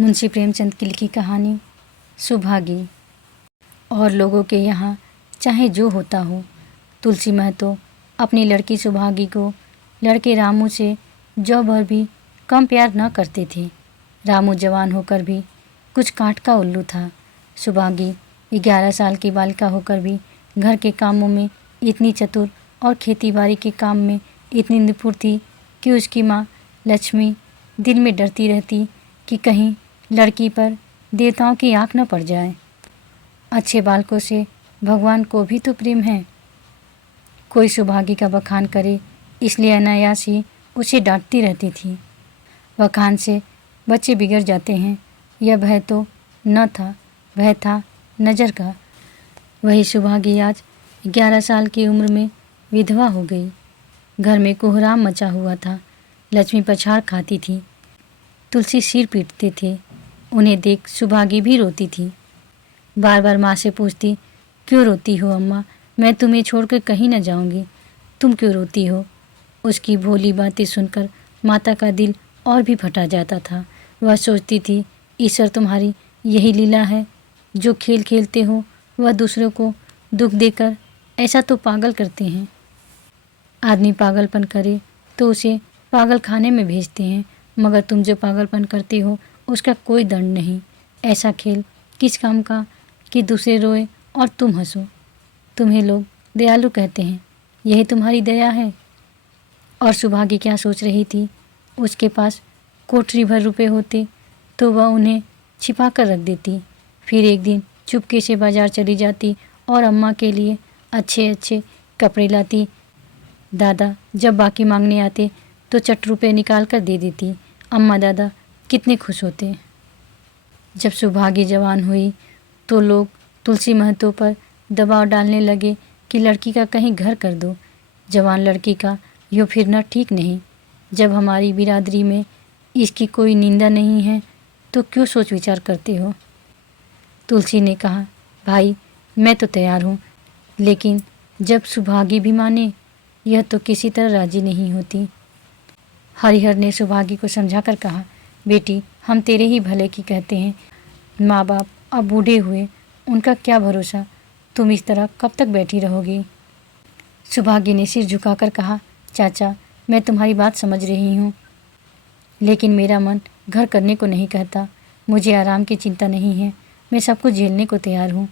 मुंशी प्रेमचंद की लिखी कहानी सुभागी। और लोगों के यहाँ चाहे जो होता हो, तुलसी महतो अपनी लड़की सुभागी को लड़के रामू से जौ भर भी कम प्यार न करते थे। रामू जवान होकर भी कुछ काठ का उल्लू था। सुभागी 11 साल की बालिका होकर भी घर के कामों में इतनी चतुर और खेतीबाड़ी के काम में इतनी निपुण थी कि उसकी माँ लक्ष्मी दिल में डरती रहती कि कहीं लड़की पर देवताओं की आंख न पड़ जाए। अच्छे बालकों से भगवान को भी तो प्रेम है। कोई सुभागी का बखान करे इसलिए अनायास ही उसे डांटती रहती थी। बखान से बच्चे बिगड़ जाते हैं, यह भय तो न था, भय था नज़र का। वही सुभागी आज 11 साल की उम्र में विधवा हो गई। घर में कोहराम मचा हुआ था। लक्ष्मी पछाड़ खाती थी, तुलसी सिर पीटते थे। उन्हें देख सुभागी भी रोती थी। बार बार माँ से पूछती, क्यों रोती हो अम्मा, मैं तुम्हें छोड़कर कहीं न जाऊंगी, तुम क्यों रोती हो। उसकी भोली बातें सुनकर माता का दिल और भी फटा जाता था। वह सोचती थी, ईश्वर तुम्हारी यही लीला है, जो खेल खेलते हो वह दूसरों को दुख देकर ऐसा तो पागल करते हैं। आदमी पागलपन करे तो उसे पागल खाने में भेजते हैं, मगर तुम जो पागलपन करते हो उसका कोई दंड नहीं। ऐसा खेल किस काम का कि दूसरे रोए और तुम हंसो। तुम्हें लोग दयालु कहते हैं, यही तुम्हारी दया है। और सुभागी क्या सोच रही थी, उसके पास कोठरी भर रुपए होते तो वह उन्हें छिपा कर रख देती। फिर एक दिन चुपके से बाजार चली जाती और अम्मा के लिए अच्छे अच्छे कपड़े लाती। दादा जब बाकी मांगने आते तो चट रुपए निकाल कर दे देती। अम्मा दादा कितने खुश होते। जब सुभागी जवान हुई तो लोग तुलसी महतो पर दबाव डालने लगे कि लड़की का कहीं घर कर दो। जवान लड़की का यूँ फिरना ठीक नहीं। जब हमारी बिरादरी में इसकी कोई निंदा नहीं है तो क्यों सोच विचार करते हो। तुलसी ने कहा, भाई मैं तो तैयार हूँ, लेकिन जब सुभागी भी माने, यह तो किसी तरह राजी नहीं होती। हरिहर ने सुभागी को समझाकर कहा, बेटी हम तेरे ही भले की कहते हैं। माँ बाप अब बूढ़े हुए, उनका क्या भरोसा, तुम इस तरह कब तक बैठी रहोगी। सुभागी ने सिर झुकाकर कहा, चाचा मैं तुम्हारी बात समझ रही हूँ, लेकिन मेरा मन घर करने को नहीं कहता। मुझे आराम की चिंता नहीं है, मैं सब कुछ झेलने को तैयार हूँ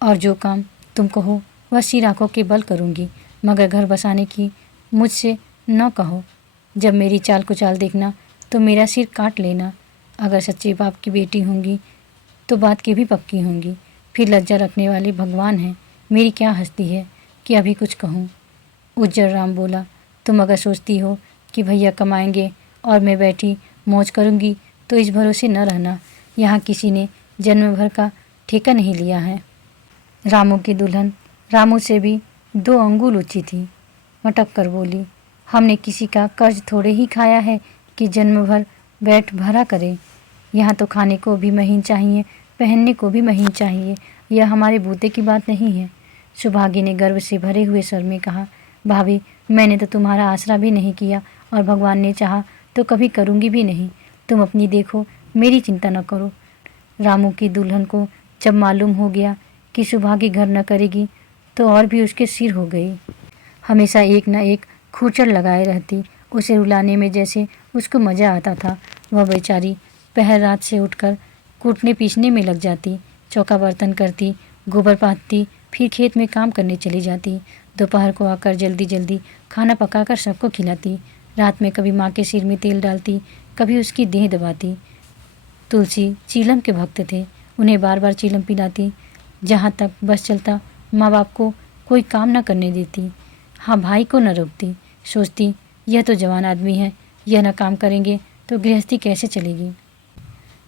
और जो काम तुम कहो वह सिर आँखों के बल करूँगी, मगर घर बसाने की मुझसे न कहो। जब मेरी चाल कुचाल देखना तो मेरा सिर काट लेना। अगर सच्चे बाप की बेटी होंगी तो बात की भी पक्की होंगी। फिर लज्जा रखने वाले भगवान हैं, मेरी क्या हस्ती है कि अभी कुछ कहूँ। उज्जर राम बोला, तुम अगर सोचती हो कि भैया कमाएंगे और मैं बैठी मौज करूँगी तो इस भरोसे न रहना। यहाँ किसी ने जन्म भर का ठेका नहीं लिया है। रामू की दुल्हन रामू से भी 2 अंगुल ऊँची थी। मटक कर बोली, हमने किसी का कर्ज थोड़े ही खाया है कि जन्म भर बैठ भरा करे। यहाँ तो खाने को भी महीन चाहिए, पहनने को भी महीन चाहिए। यह हमारे बूते की बात नहीं है। सुभागी ने गर्व से भरे हुए स्वर में कहा, भाभी मैंने तो तुम्हारा आसरा भी नहीं किया और भगवान ने चाहा तो कभी करूँगी भी नहीं। तुम अपनी देखो, मेरी चिंता न करो। रामू की दुल्हन को जब मालूम हो गया कि सुभागी घर न करेगी तो और भी उसके सिर हो गई। हमेशा एक न एक खूचड़ लगाए रहती। उसे रुलाने में जैसे उसको मज़ा आता था। वह बेचारी पहर रात से उठकर कूटने पीसने में लग जाती, चौका बर्तन करती, गोबर पाथती, फिर खेत में काम करने चली जाती। दोपहर को आकर जल्दी जल्दी खाना पकाकर सबको खिलाती। रात में कभी माँ के सिर में तेल डालती, कभी उसकी देह दबाती। तुलसी चीलम के भक्त थे, उन्हें बार बार चीलम पिलाती। जहाँ तक बस चलता माँ बाप को कोई काम न करने देती। हाँ भाई को न रोकती। सोचती यह तो जवान आदमी है, यह न काम करेंगे तो गृहस्थी कैसे चलेगी।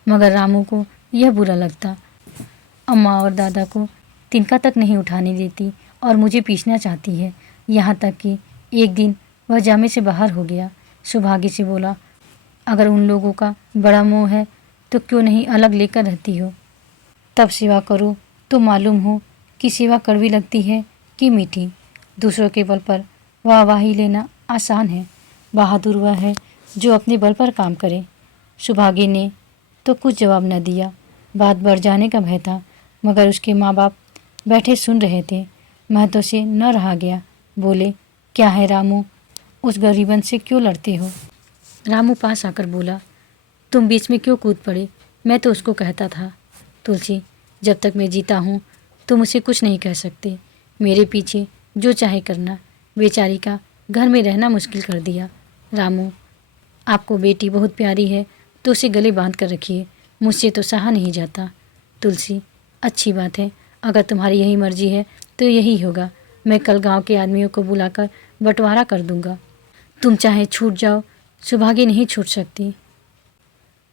मगर रामू को यह बुरा लगता। अम्मा और दादा को तिनका तक नहीं उठाने देती और मुझे पीसना चाहती है। यहाँ तक कि एक दिन वह जामे से बाहर हो गया। सुभागी से बोला, अगर उन लोगों का बड़ा मोह है तो क्यों नहीं अलग लेकर रहती हो। तब सेवा करो तो मालूम हो कि सेवा कड़वी लगती है कि मीठी। दूसरों के बल पर वाहवाही लेना आसान है, बहादुर वह है जो अपने बल पर काम करे। सुभागी ने तो कुछ जवाब न दिया। बात बढ़ जाने का भय था, मगर उसके माँ बाप बैठे सुन रहे थे। महतो से न रहा गया। बोले, क्या है रामू, उस गरीबन से क्यों लड़ते हो? रामू पास आकर बोला, तुम बीच में क्यों कूद पड़े? मैं तो उसको कहता था। तुलसी, जब तक मैं जीता हूँ तुम उसे कुछ नहीं कह सकते। मेरे पीछे जो चाहे करना। बेचारी का घर में रहना मुश्किल कर दिया। रामू, आपको बेटी बहुत प्यारी है तो उसे गले बांध कर रखिए। मुझसे तो सहा नहीं जाता। तुलसी, अच्छी बात है, अगर तुम्हारी यही मर्जी है तो यही होगा। मैं कल गांव के आदमियों को बुलाकर बंटवारा कर दूंगा। तुम चाहे छूट जाओ, सुभागी नहीं छूट सकती।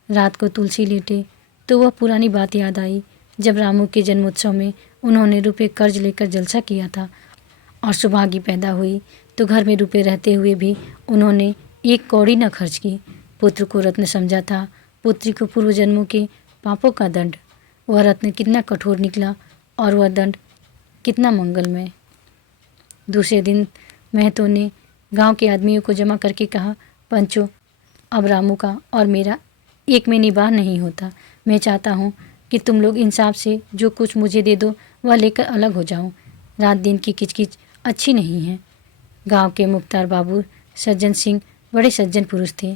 रात को तुलसी लेटे तो वह पुरानी बात याद आई जब रामू के जन्मोत्सव में उन्होंने रुपए कर्ज लेकर जलसा किया था और सुभागी पैदा हुई तो घर में रुपए रहते हुए भी उन्होंने एक कौड़ी न खर्च की। पुत्र को रत्न समझा था, पुत्री को पूर्व जन्मों के पापों का दंड। वह रत्न कितना कठोर निकला और वह दंड कितना मंगलमय। दूसरे दिन महतो ने गांव के आदमियों को जमा करके कहा, पंचो, अब रामू का और मेरा एक में निबाह नहीं होता। मैं चाहता हूँ कि तुम लोग इंसाफ से जो कुछ मुझे दे दो वह लेकर अलग हो जाऊँ। रात दिन की किचकिच अच्छी नहीं है। गांव के मुख्तार बाबू सज्जन सिंह बड़े सज्जन पुरुष थे।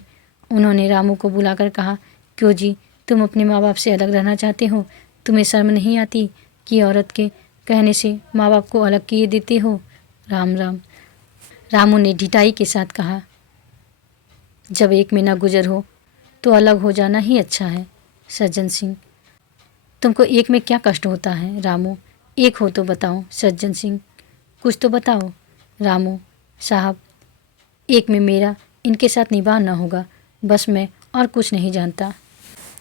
उन्होंने रामू को बुलाकर कहा, क्यों जी, तुम अपने माँ बाप से अलग रहना चाहते हो? तुम्हें शर्म नहीं आती कि औरत के कहने से माँ बाप को अलग किए देते हो? राम राम। रामू ने ढिठाई के साथ कहा, जब एक में ना गुजर हो तो अलग हो जाना ही अच्छा है। सज्जन सिंह, तुमको एक में क्या कष्ट होता है? रामू, एक हो तो बताओ। सज्जन सिंह, कुछ तो बताओ। रामू, साहब, एक में मेरा इनके साथ निभाव न होगा, बस मैं और कुछ नहीं जानता।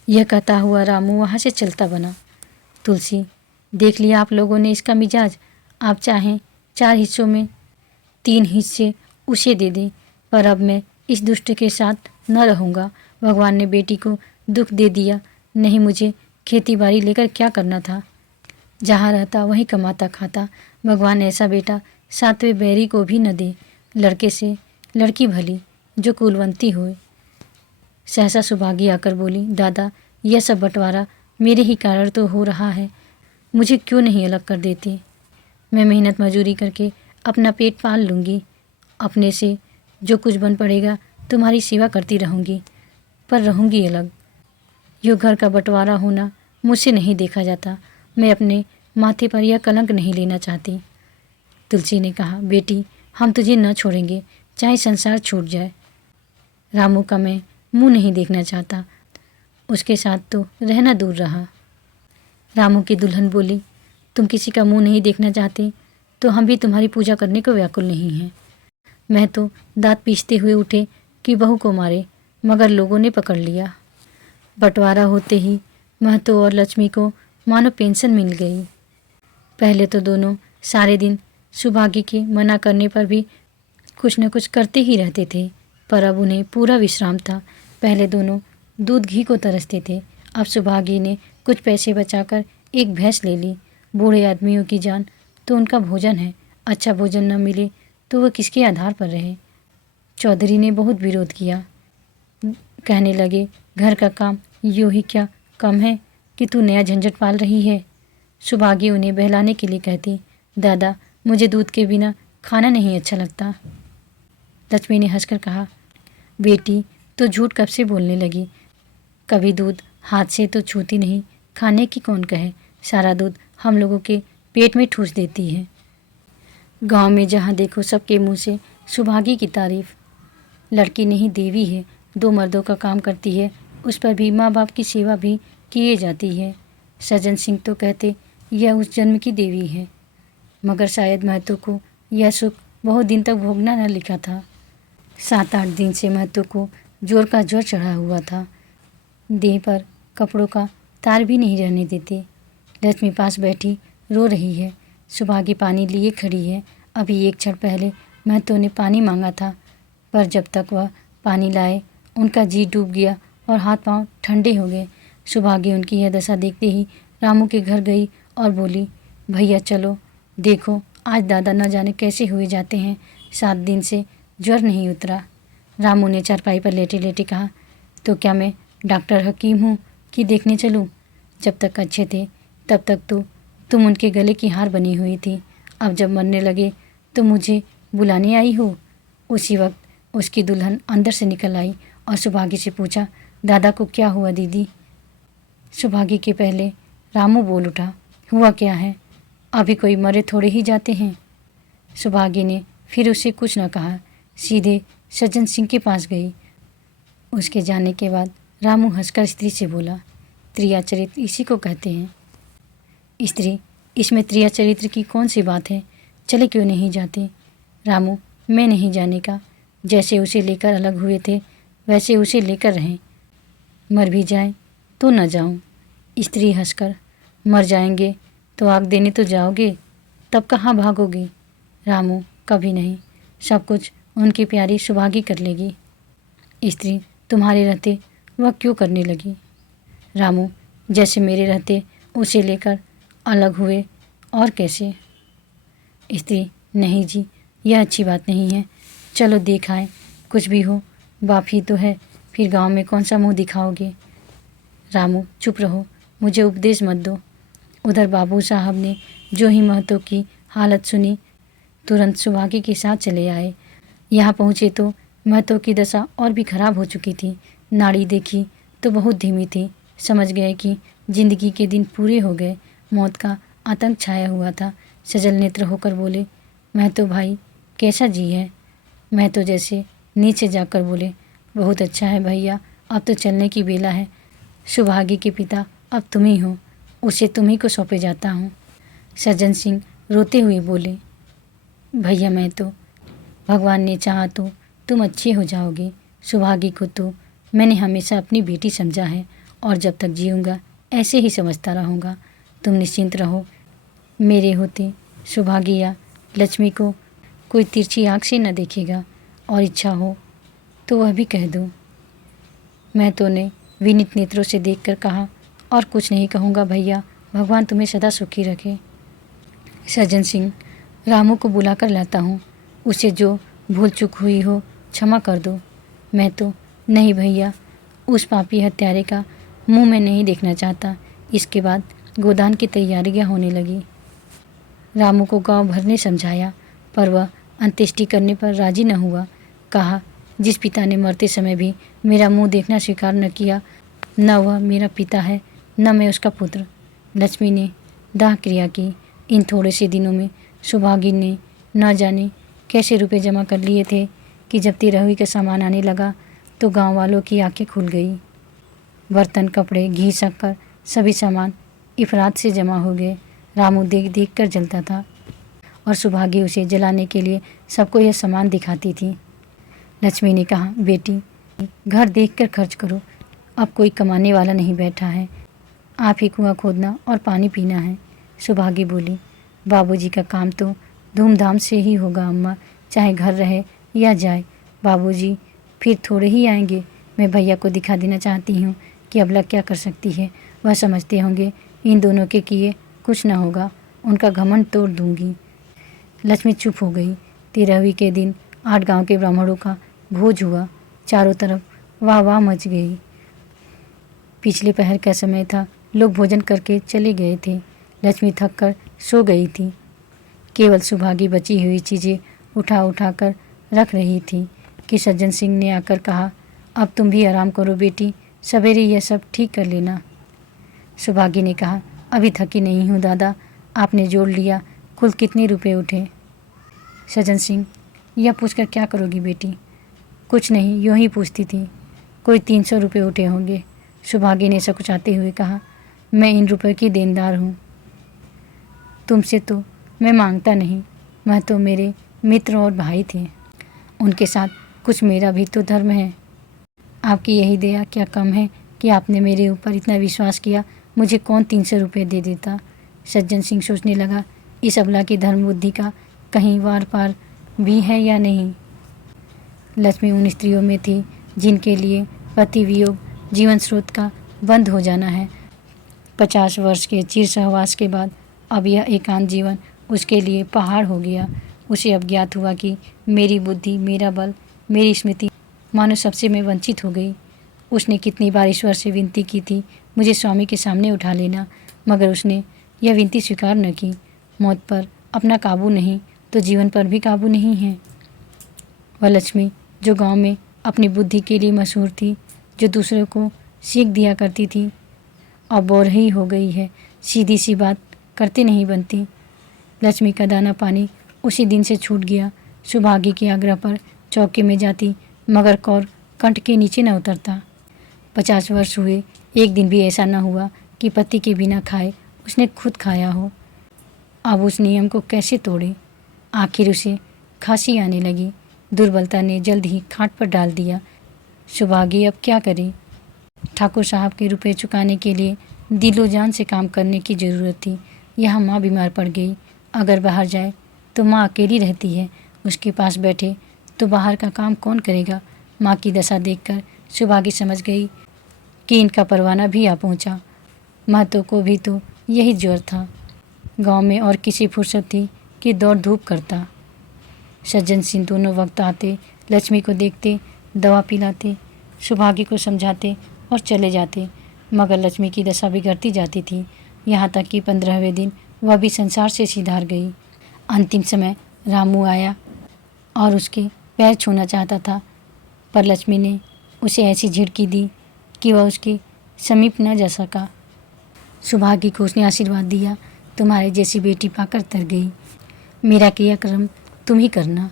यह कहता हुआ रामू वहाँ से चलता बना। तुलसी, देख लिया आप लोगों ने इसका मिजाज। आप चाहें 4 हिस्सों में 3 हिस्से उसे दे दें, पर अब मैं इस दुष्ट के साथ न रहूँगा। भगवान ने बेटी को दुख दे दिया, नहीं मुझे खेती बाड़ी लेकर क्या करना था? जहाँ रहता वहीं कमाता खाता। भगवान ऐसा बेटा 7वें बैरी को भी न दे। लड़के से लड़की भली, जो कुलवंती होए। सहसा सुभागी आकर बोली, दादा, यह सब बंटवारा मेरे ही कारण तो हो रहा है। मुझे क्यों नहीं अलग कर देते? मैं मेहनत मजूरी करके अपना पेट पाल लूँगी। अपने से जो कुछ बन पड़ेगा तुम्हारी सेवा करती रहूँगी, पर रहूँगी अलग। यो घर का बंटवारा होना मुझसे नहीं देखा जाता। मैं अपने माथे पर यह कलंक नहीं लेना चाहती। तुलसी ने कहा, बेटी, हम तुझे न छोड़ेंगे, चाहे संसार छूट जाए। रामू का मैं मुंह नहीं देखना चाहता, उसके साथ तो रहना दूर रहा। रामू की दुल्हन बोली, तुम किसी का मुंह नहीं देखना चाहते तो हम भी तुम्हारी पूजा करने को व्याकुल नहीं हैं। मैं तो दांत पीसते हुए उठे कि बहू को मारे, मगर लोगों ने पकड़ लिया। बंटवारा होते ही महतो और लक्ष्मी को मानो पेंशन मिल गई। पहले तो दोनों सारे दिन सुभागी के मना करने पर भी कुछ न कुछ करते ही रहते थे, पर अब उन्हें पूरा विश्राम था। पहले दोनों दूध घी को तरसते थे, अब सुभागी ने कुछ पैसे बचाकर एक भैंस ले ली। बूढ़े आदमियों की जान तो उनका भोजन है, अच्छा भोजन न मिले तो वह किसके आधार पर रहे? चौधरी ने बहुत विरोध किया, कहने लगे, घर का काम यूँ ही क्या कम है कि तू नया झंझट पाल रही है? सुभागी उन्हें बहलाने के लिए कहती, दादा, मुझे दूध के बिना खाना नहीं अच्छा लगता। लक्ष्मी ने हंसकर कहा, बेटी तो झूठ कब से बोलने लगी? कभी दूध हाथ से तो छूती नहीं, खाने की कौन कहे? सारा दूध हम लोगों के पेट में ठूस देती है। गांव में जहाँ देखो सबके मुंह से सुभागी की तारीफ। लड़की नहीं देवी है, 2 मर्दों का काम करती है, उस पर भी माँ बाप की सेवा भी किए जाती है। सज्जन सिंह तो कहते यह उस जन्म की देवी है, मगर शायद महतो को यह सुख बहुत दिन तक भोगना न लिखा था। 7-8 दिन से महतो को जोर का ज्वर चढ़ा हुआ था। देह पर कपड़ों का तार भी नहीं रहने देते। लक्ष्मी पास बैठी रो रही है। सुभागी पानी लिए खड़ी है। अभी एक क्षण पहले महतो ने पानी मांगा था, पर जब तक वह पानी लाए उनका जी डूब गया और हाथ पांव ठंडे हो गए। सुभागी उनकी यह दशा देखते ही रामू के घर गई और बोली, भैया चलो, देखो आज दादा न जाने कैसे हुए जाते हैं, 7 दिन से ज्वर नहीं उतरा। रामू ने चारपाई पर लेटे लेटे कहा, तो क्या मैं डॉक्टर हकीम हूँ कि देखने चलूं? जब तक अच्छे थे तब तक तो तुम उनके गले की हार बनी हुई थी, अब जब मरने लगे तो मुझे बुलाने आई हो। उसी वक्त उसकी दुल्हन अंदर से निकल आई और सुभागी से पूछा, दादा को क्या हुआ दीदी? सुभागी के पहले रामू बोल उठा, हुआ क्या है? अभी कोई मरे थोड़े ही जाते हैं। सुभागी ने फिर उसे कुछ न कहा, सीधे सज्जन सिंह के पास गई। उसके जाने के बाद रामू हंसकर स्त्री से बोला, त्रिया चरित्र इसी को कहते हैं। स्त्री, इसमें त्रिया चरित्र की कौन सी बात है? चले क्यों नहीं जाते? रामू, मैं नहीं जाने का। जैसे उसे लेकर अलग हुए थे वैसे उसे लेकर रहें। मर भी जाए तो न जाऊं। स्त्री हंसकर, मर जाएंगे तो आग देने तो जाओगे, तब कहाँ भागोगे? रामू, कभी नहीं, सब कुछ उनकी प्यारी सुभागी कर लेगी। स्त्री, तुम्हारे रहते वह क्यों करने लगी? रामू, जैसे मेरे रहते उसे लेकर अलग हुए, और कैसे? स्त्री, नहीं जी, यह अच्छी बात नहीं है। चलो देख आए, कुछ भी हो बाप ही तो है, फिर गांव में कौन सा मुंह दिखाओगे? रामू, चुप रहो, मुझे उपदेश मत दो। उधर बाबू साहब ने जो ही महतो की हालत सुनी तुरंत सुभागी के साथ चले आए। यहाँ पहुँचे तो महतो की दशा और भी खराब हो चुकी थी। नाड़ी देखी तो बहुत धीमी थी। समझ गए कि जिंदगी के दिन पूरे हो गए। मौत का आतंक छाया हुआ था। सजल नेत्र होकर बोले, महतो भाई कैसा जी है? महतो जैसे नीचे जाकर बोले, बहुत अच्छा है भैया, अब तो चलने की बेला है। सुभागी के पिता अब तुम ही हो, उसे तुम्ही को सौंपे जाता हूँ। सज्जन सिंह रोते हुए बोले, भैया मैं तो, भगवान ने चाहा तो तुम अच्छे हो जाओगे। सुभागी को तो मैंने हमेशा अपनी बेटी समझा है और जब तक जीऊँगा ऐसे ही समझता रहूँगा। तुम निश्चिंत रहो, मेरे होते सुभागी या लक्ष्मी को कोई तिरछी आँख से न देखेगा, और इच्छा हो तो वह भी कह दो। महतो ने विनीत नेत्रों से देखकर कहा, और कुछ नहीं कहूँगा भैया, भगवान तुम्हें सदा सुखी रखे। सज्जन सिंह, रामू को बुलाकर लाता हूँ, उसे जो भूल चूक हुई हो क्षमा कर दो। मैं तो, नहीं भैया, उस पापी हत्यारे का मुंह मैं नहीं देखना चाहता। इसके बाद गोदान की तैयारियां होने लगी। रामू को गांव भर ने समझाया, पर वह अंत्येष्टि करने पर राजी न हुआ। कहा, जिस पिता ने मरते समय भी मेरा मुंह देखना स्वीकार न किया, न वह मेरा पिता है न मैं उसका पुत्र। लक्ष्मी ने दाह क्रिया की। इन थोड़े से दिनों में सुभागी ने न जाने कैसे रुपए जमा कर लिए थे कि जब 13वीं का सामान आने लगा तो गांव वालों की आंखें खुल गई। बर्तन, कपड़े, घी, शक्कर, सभी सामान इफरात से जमा हो गए। रामू देख देख कर जलता था और सुभागी उसे जलाने के लिए सबको यह सामान दिखाती थी। लक्ष्मी ने कहा, बेटी घर देखकर खर्च करो, अब कोई कमाने वाला नहीं बैठा है, आप ही कुआं खोदना और पानी पीना है। सुभागी बोली, बाबूजी का काम तो धूमधाम से ही होगा अम्मा, चाहे घर रहे या जाए। बाबूजी फिर थोड़े ही आएंगे। मैं भैया को दिखा देना चाहती हूँ कि अबला क्या कर सकती है। वह समझते होंगे इन दोनों के किए कुछ न होगा, उनका घमंड तोड़ दूंगी। लक्ष्मी चुप हो गई। 13वीं के दिन 8 गांव के ब्राह्मणों का भोज हुआ। चारों तरफ वाह वाह मच गई। पिछले पहर का समय था, लोग भोजन करके चले गए थे। लक्ष्मी थक कर सो गई थी। केवल सुभागी बची हुई चीज़ें उठा उठा कर रख रही थी कि सज्जन सिंह ने आकर कहा, अब तुम भी आराम करो बेटी, सवेरे यह सब ठीक कर लेना। सुभागी ने कहा, अभी थकी नहीं हूँ दादा, आपने जोड़ लिया, कुल कितने रुपए उठे? सज्जन सिंह, यह पूछकर क्या करोगी बेटी? कुछ नहीं, यूँ ही पूछती थी। कोई 300 रुपये उठे होंगे। सुभागी ने सकुचाते हुए कहा, मैं इन रुपए की देनदार हूँ। तुमसे तो मैं मांगता नहीं, वह तो मेरे मित्र और भाई थे, उनके साथ कुछ मेरा भी तो धर्म है। आपकी यही दया क्या कम है कि आपने मेरे ऊपर इतना विश्वास किया, मुझे कौन 300 रुपये दे देता। सज्जन सिंह सोचने लगा, इस अबला की धर्म बुद्धि का कहीं वार पार भी है या नहीं। लक्ष्मी उन स्त्रियों में थी जिनके लिए पति वियोग जीवन स्रोत का बंद हो जाना है। 50 वर्ष के चिर सहवास के बाद अब यह एकांत जीवन उसके लिए पहाड़ हो गया। उसे अब ज्ञात हुआ कि मेरी बुद्धि, मेरा बल, मेरी स्मृति मानो सबसे मैं वंचित हो गई। उसने कितनी बार ईश्वर से विनती की थी, मुझे स्वामी के सामने उठा लेना, मगर उसने यह विनती स्वीकार न की। मौत पर अपना काबू नहीं तो जीवन पर भी काबू नहीं है। वह लक्ष्मी जो गांव में अपनी बुद्धि के लिए मशहूर थी, जो दूसरों को सीख दिया करती थी, अब बोरही हो गई है। सीधी सी बात करते नहीं बनती। लक्ष्मी का दाना पानी उसी दिन से छूट गया। सुभागी के आग्रह पर चौके में जाती, मगर कौर कंठ के नीचे न उतरता। 50 वर्ष हुए, एक दिन भी ऐसा न हुआ कि पति के बिना खाए उसने खुद खाया हो। अब उस नियम को कैसे तोड़े? आखिर उसे खांसी आने लगी। दुर्बलता ने जल्द ही खाट पर डाल दिया। सुभागी अब क्या करे? ठाकुर साहब के रुपए चुकाने के लिए दिलो जान से काम करने की ज़रूरत थी। यहाँ माँ बीमार पड़ गई। अगर बाहर जाए तो माँ अकेली रहती है, उसके पास बैठे तो बाहर का काम कौन करेगा? माँ की दशा देखकर सुभागी समझ गई कि इनका परवाना भी आ पहुँचा। महतो को भी तो यही ज्वर था। गांव में और किसी फुर्सत थी कि दौड़ धूप करता। सज्जन सिंह दोनों वक्त आते, लक्ष्मी को देखते, दवा पिलाते, सुभागी को समझाते और चले जाते, मगर लक्ष्मी की दशा बिगड़ती जाती थी। यहाँ तक कि 15वें दिन वह भी संसार से सिधार गई। अंतिम समय रामू आया और उसके पैर छूना चाहता था, पर लक्ष्मी ने उसे ऐसी झिड़की दी कि वह उसके समीप न जा सका। सुभागी को उसने आशीर्वाद दिया, तुम्हारे जैसी बेटी पाकर तर गई। मेरा क्रियाक्रम तुम ही करना।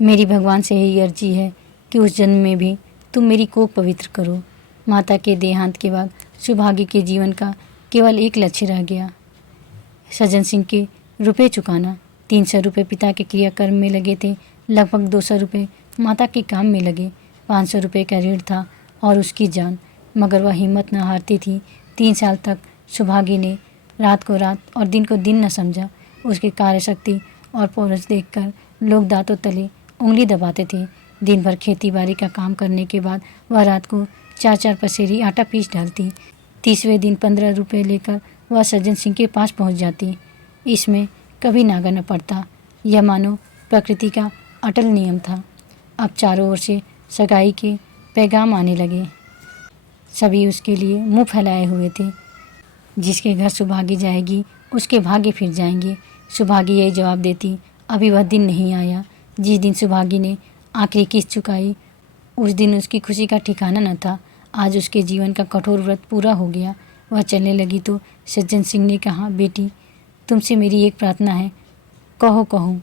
मेरी भगवान से यही अर्जी है कि उस जन्म में भी तुम मेरी कोख पवित्र करो। माता के देहांत के बाद सुभागी के जीवन का केवल एक लक्ष्य रह गया, सज्जन सिंह के रुपए चुकाना। 300 रुपये पिता के क्रियाकर्म में लगे थे, लगभग 200 रुपये माता के काम में लगे, 500 रुपये का ऋण था और उसकी जान, मगर वह हिम्मत न हारती थी। 3 साल तक सुभागी ने रात को रात और दिन को दिन न समझा। उसकी कार्यशक्ति और पौरुष देखकर लोग दांतों तले उंगली दबाते थे। दिन भर खेती बाड़ी का काम करने के बाद वह रात को 4-4 पसेरी आटा पीस डालती। 30वें दिन 15 रुपये लेकर वह सज्जन सिंह के पास पहुंच जाती। इसमें कभी नागा न पड़ता। यह मानो प्रकृति का अटल नियम था। अब चारों ओर से सगाई के पैगाम आने लगे। सभी उसके लिए मुंह फैलाए हुए थे। जिसके घर सुभागी जाएगी उसके भाग्य फिर जाएंगे। सुभागी यही जवाब देती। अभी वह दिन नहीं आया। जिस दिन सुभागी ने आखिरी किस्त चुकाई, उस दिन उसकी खुशी का ठिकाना न था। आज उसके जीवन का कठोर व्रत पूरा हो गया। वह चलने लगी तो सज्जन सिंह ने कहा, बेटी, तुमसे मेरी एक प्रार्थना है। कहो कहो,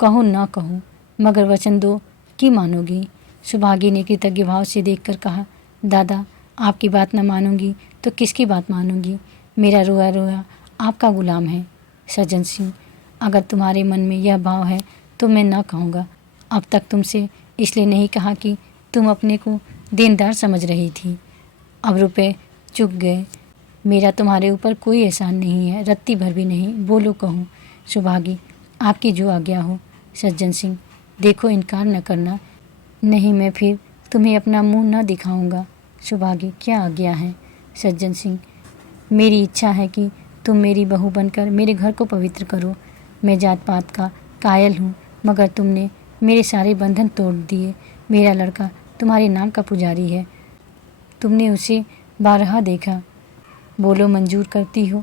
कहो ना कहो, मगर वचन दो कि मानोगी। सुभागी ने कृतज्ञ भाव से देखकर कहा, दादा, आपकी बात न मानूंगी तो किसकी बात मानूंगी? मेरा रोया रोया आपका गुलाम है। सज्जन सिंह, अगर तुम्हारे मन में यह भाव है तो मैं ना कहूँगा। अब तक तुमसे इसलिए नहीं कहा कि तुम अपने को देनदार समझ रही थी। अब रुपए चुक गए। मेरा तुम्हारे ऊपर कोई एहसान नहीं है, रत्ती भर भी नहीं। बोलो कहूँ। सुभागी, आपकी जो आज्ञा हो। सज्जन सिंह, देखो, इनकार न करना, नहीं मैं फिर तुम्हें अपना मुंह न दिखाऊंगा। सुभागी, क्या आज्ञा है? सज्जन सिंह, मेरी इच्छा है कि तुम मेरी बहू बनकर मेरे घर को पवित्र करो। मैं जात पात का कायल हूँ, मगर तुमने मेरे सारे बंधन तोड़ दिए। मेरा लड़का तुम्हारे नाम का पुजारी है। तुमने उसे बारहा देखा। बोलो, मंजूर करती हो?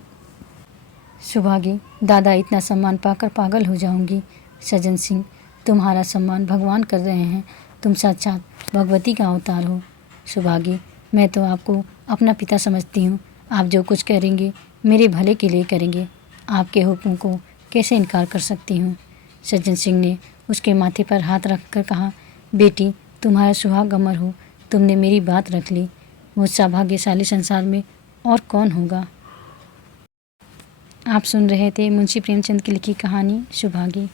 सुभागी, दादा, इतना सम्मान पाकर पागल हो जाऊंगी। सज्जन सिंह, तुम्हारा सम्मान भगवान कर रहे हैं। तुम साक्षात भगवती का अवतार हो। सुभागी, मैं तो आपको अपना पिता समझती हूँ। आप जो कुछ करेंगे मेरे भले के लिए करेंगे। आपके हुक्म को कैसे इनकार कर सकती हूँ? सज्जन सिंह ने उसके माथे पर हाथ रखकर कहा, बेटी, तुम्हारा सुहाग अमर हो। तुमने मेरी बात रख ली। मुझसे भाग्यशाली संसार में और कौन होगा? आप सुन रहे थे मुंशी प्रेमचंद की लिखी कहानी सुभागी।